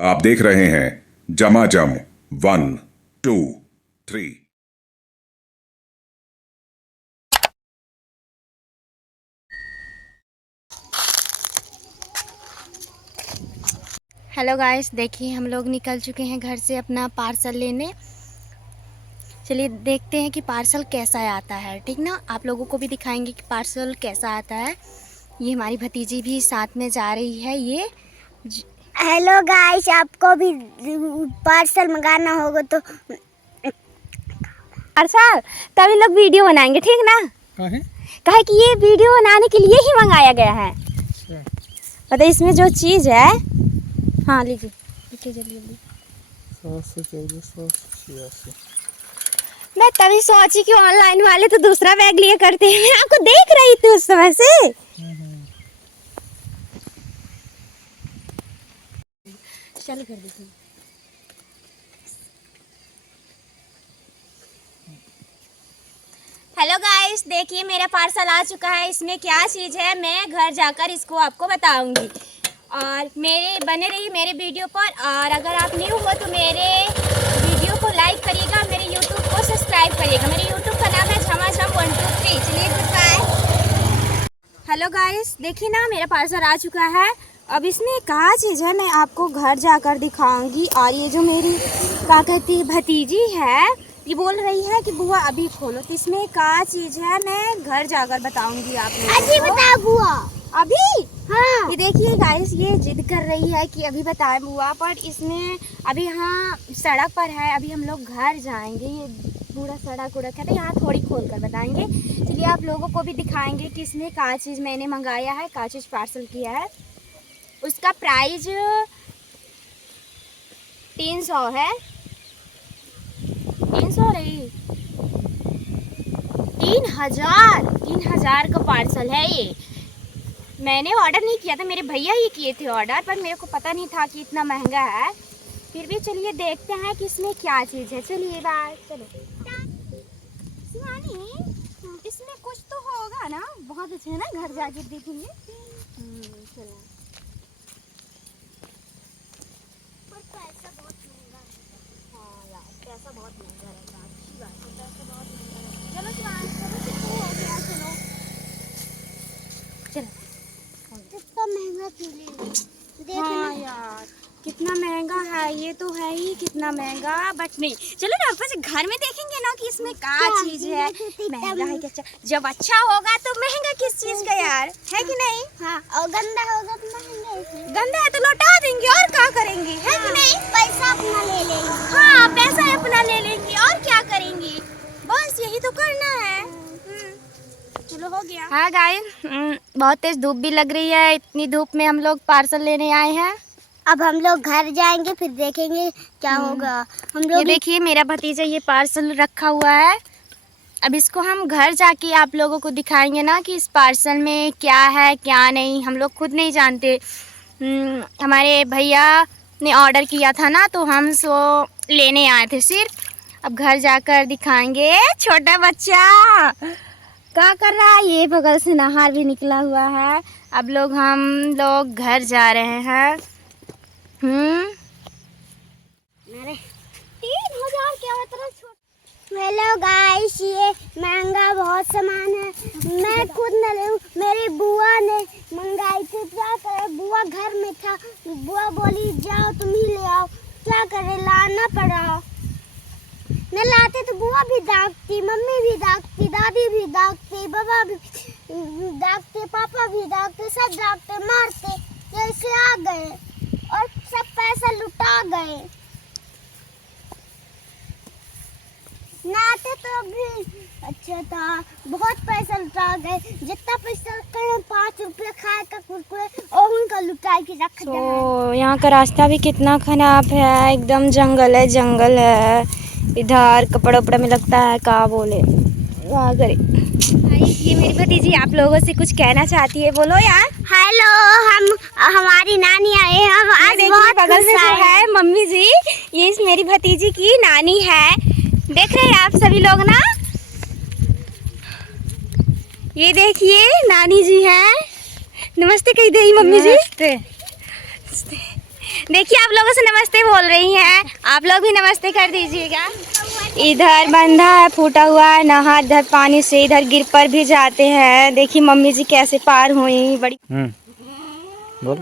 आप देख रहे हैं जमाजम 1, 2, 3। हेलो गाइस, देखिए हम लोग निकल चुके हैं घर से अपना पार्सल लेने। चलिए देखते हैं कि पार्सल कैसा आता है। ठीक ना, आप लोगों को भी दिखाएंगे कि पार्सल कैसा आता है। ये हमारी भतीजी भी साथ में जा रही है। ये हेलो गाइस, आपको भी पार्सल मंगाना होगा तो पार्सल तभी लोग वीडियो बनाएंगे। ठीक ना, कहे कि ये वीडियो बनाने के लिए ही मंगाया गया है। पता है इसमें जो चीज़ है। हाँ लीजिए लिखिए जल्दी जल्दी। 714 मैं तभी सोची कि ऑनलाइन वाले तो दूसरा बैग लिए करते हैं। मैं आपको देख रही थी उस समय से। चलो कर दीजिए। हेलो गाइस, देखिए मेरा पार्सल आ चुका है। इसमें क्या चीज़ है मैं घर जाकर इसको आपको बताऊंगी। और मेरे बने रहिए मेरे वीडियो पर। और अगर आप न्यू हो तो मेरे वीडियो को लाइक करिएगा, मेरे यूट्यूब को सब्सक्राइब करिएगा। मेरे यूट्यूब का नाम है झमाझम 1 2 3। चलिए गुड बाय। हेलो गाइस, देखिए ना मेरा पार्सल आ चुका है। अब इसमें क्या चीज़ है मैं आपको घर जाकर दिखाऊंगी। और ये जो मेरी क्या कहती भतीजी है, ये बोल रही है कि बुआ अभी खोलो। तो इसमें क्या चीज़ है मैं घर जाकर बताऊंगी आप लोगों को। बता बुआ अभी हाँ। ये देखिए गाइस, ये जिद कर रही है कि अभी बताएं बुआ, पर इसमें अभी यहाँ सड़क पर है। अभी हम लोग घर जाएंगे। ये पूरा सड़क उड़क है तो यहाँ थोड़ी खोल कर बताएंगे। चलिए आप लोगों को भी दिखाएंगे कि इसमें क्या चीज़ मैंने मंगाया है, क्या चीज़ पार्सल किया है। उसका प्राइस 300 है। 300 रही 3000 का पार्सल है ये। मैंने ऑर्डर नहीं किया था, मेरे भैया ही किए थे ऑर्डर, पर मेरे को पता नहीं था कि इतना महंगा है। फिर भी चलिए देखते हैं कि इसमें क्या चीज़ है। चलिए बाय। चलो शिवानी, इसमें कुछ तो होगा ना। बहुत अच्छे है ना, घर जाके देखेंगे। चलो पर पैसा बहुत महंगा है। हाँ यार, पैसा बहुत महंगा है। अच्छी बात है, पैसा बहुत महंगा है। चलो शिवानी, चलो कितना हो गया। चलो चलो इतना महंगा क्यों ले रही? हाँ यार, कितना महंगा है। ये तो है ही कितना महंगा, बट नहीं चलो ना बस घर में देखेंगे ना कि इसमें क्या चीज़ है। महंगा है क्या? जब अच्छा होगा तो महंगा किस चीज़ का यार, है कि नहीं? हाँ, और गंदा होगा तो महंगा इसलिए। गंदा है तो लौटा देंगे और क्या करेंगे, है कि नहीं? पैसा अपना ले लेंगे। हाँ, पैसा अपना ले लेंगे और क्या करेंगे, बस यही तो करना है। चलो हो गया। हाँ गाइस, बहुत तेज धूप भी लग रही है। इतनी धूप में हम लोग पार्सल लेने आए हैं। अब हम लोग घर जाएंगे फिर देखेंगे क्या होगा। हम ये लोग देखिए मेरा भतीजा ये पार्सल रखा हुआ है। अब इसको हम घर जाके आप लोगों को दिखाएंगे ना कि इस पार्सल में क्या है क्या नहीं। हम लोग खुद नहीं जानते। हमारे भैया ने ऑर्डर किया था ना, तो हम सो लेने आए थे सिर्फ। अब घर जाकर दिखाएंगे। छोटा बच्चा क्या कर रहा है? ये बगल से नहर भी निकला हुआ है। अब हम लोग घर जा रहे हैं। 3000 क्या मतलब? हेलो गाइस, ये महंगा बहुत सामान है। मैं खुद न ले, मेरी बुआ ने मंगाई थी। क्या करे, बुआ घर में था। बुआ बोली जाओ तुम ही ले आओ। क्या करे, लाना पड़ा। न लाते तो बुआ भी डांटती, मम्मी भी डांटती, दादी भी डांटती, बाबा भी डांटते, पापा भी डांटते, सब डांटते, मारते। कैसे आ गए और सब पैसा लुटा गए। नाते तो भी अच्छा था, बहुत पैसा लुटा गए। जितना पैसा कहीं 5 रुपये खाए का कुरकुरे और उनका लुटा के रख दिया। तो यहाँ का रास्ता भी कितना खराब है, एकदम जंगल है जंगल है। इधर कपड़ा उपड़ा में लगता है का बोले वहाँ करे। ये मेरी भतीजी आप लोगों से कुछ कहना चाहती है, बोलो यार। हेलो, हमारी नानी आए हैं। हम आज बहुत बगल में खुश जो आए। है मम्मी जी, ये इस मेरी भतीजी की नानी है। देख रहे हैं आप सभी लोग ना, ये देखिए नानी जी हैं। नमस्ते कह दे मम्मी जी। देखिए आप लोगों से नमस्ते बोल रही हैं, आप लोग भी नमस्ते कर दीजिएगा। इधर बंधा है, फूटा हुआ है, नहा इधर पानी से इधर गिर पर भी जाते हैं। देखिए मम्मी जी कैसे पार हुई, बड़ी बोल।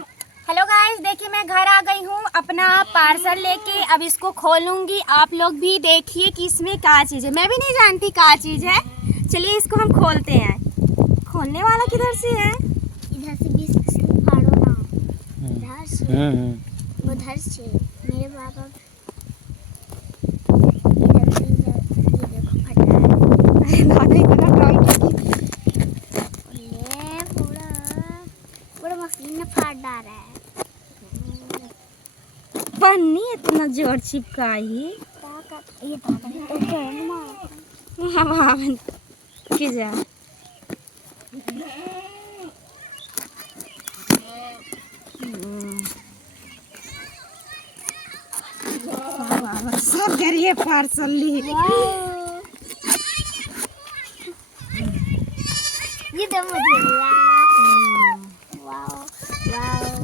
हेलो गाइस, देखिए मैं घर आ गई हूँ अपना पार्सल लेके। अब इसको खोलूंगी, आप लोग भी देखिए कि इसमें क्या चीज़ है। मैं भी नहीं जानती क्या चीज़ है। चलिए इसको हम खोलते हैं। खोलने वाला किधर से है? इधर से 20 फाड़ो ना, इधर से उधर से मेरे पापा इधर से ये देखो फट रहा है। दादा इतना टाइट ले पूरा पूरा मशीन में फाड़ डाल रहा है। पन्नी इतना जोर चिपकाई। ये दादा तो फैन मारा हाँ कि जा सब करिए पार्सल ली। ये तो मुझे वाओ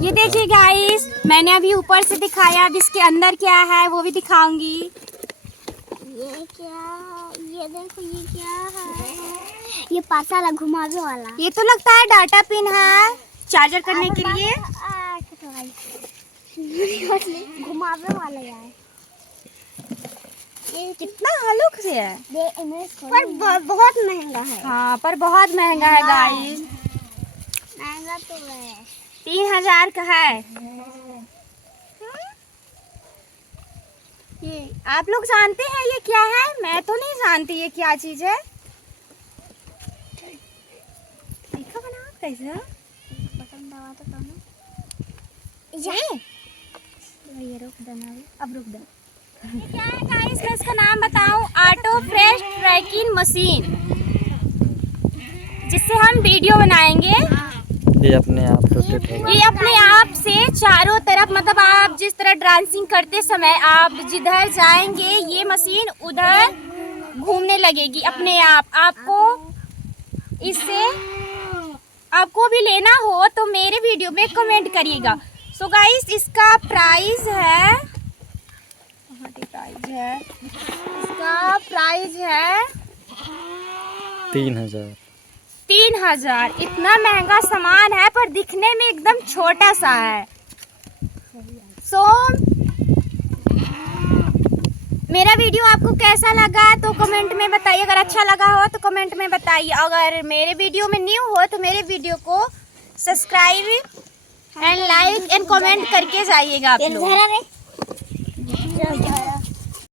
ये देखिए गाइस, मैंने अभी ऊपर से दिखाया, अब इसके अंदर क्या है वो भी दिखाऊंगी। ये क्या है? ये देखो ये क्या है? ये पार्सल घुमावे वाला। ये तो लगता है डाटा पिन है चार्जर करने के लिए। घुमावे वाला यार। ये कितना हल्का से है, पर बहुत महंगा है। हाँ पर बहुत महंगा है गाइस। महंगा तो है। 3000 का है। ये आप लोग जानते हैं ये क्या है? मैं तो नहीं जानती ये क्या चीज है। देखा बना कैसा बटन दबा तो कौन ये रुक देना, अब रुक दे। क्या है गाइस, मैं इसका नाम बताऊं, ऑटो फ्रेश ट्रैकिंग मशीन, जिससे हम वीडियो बनाएंगे। ये अपने आप रोटेट होगा। ये अपने आप से चारों तरफ, मतलब आप जिस तरह डांसिंग करते समय आप जिधर जाएंगे ये मशीन उधर घूमने लगेगी अपने आप। आपको इससे आपको भी लेना हो तो मेरे वीडियो में कमेंट करिएगा। सो गाइस इसका प्राइस है, इसका प्राइस है 3000। 3000। इतना महंगा सामान है पर दिखने में एकदम छोटा सा है। सो मेरा वीडियो आपको कैसा लगा तो कमेंट में बताइए। अगर अच्छा लगा हो तो कमेंट में बताइए। अगर मेरे वीडियो में न्यू हो तो मेरे वीडियो को subscribe and like and comment करके जाइएगा आप लोग।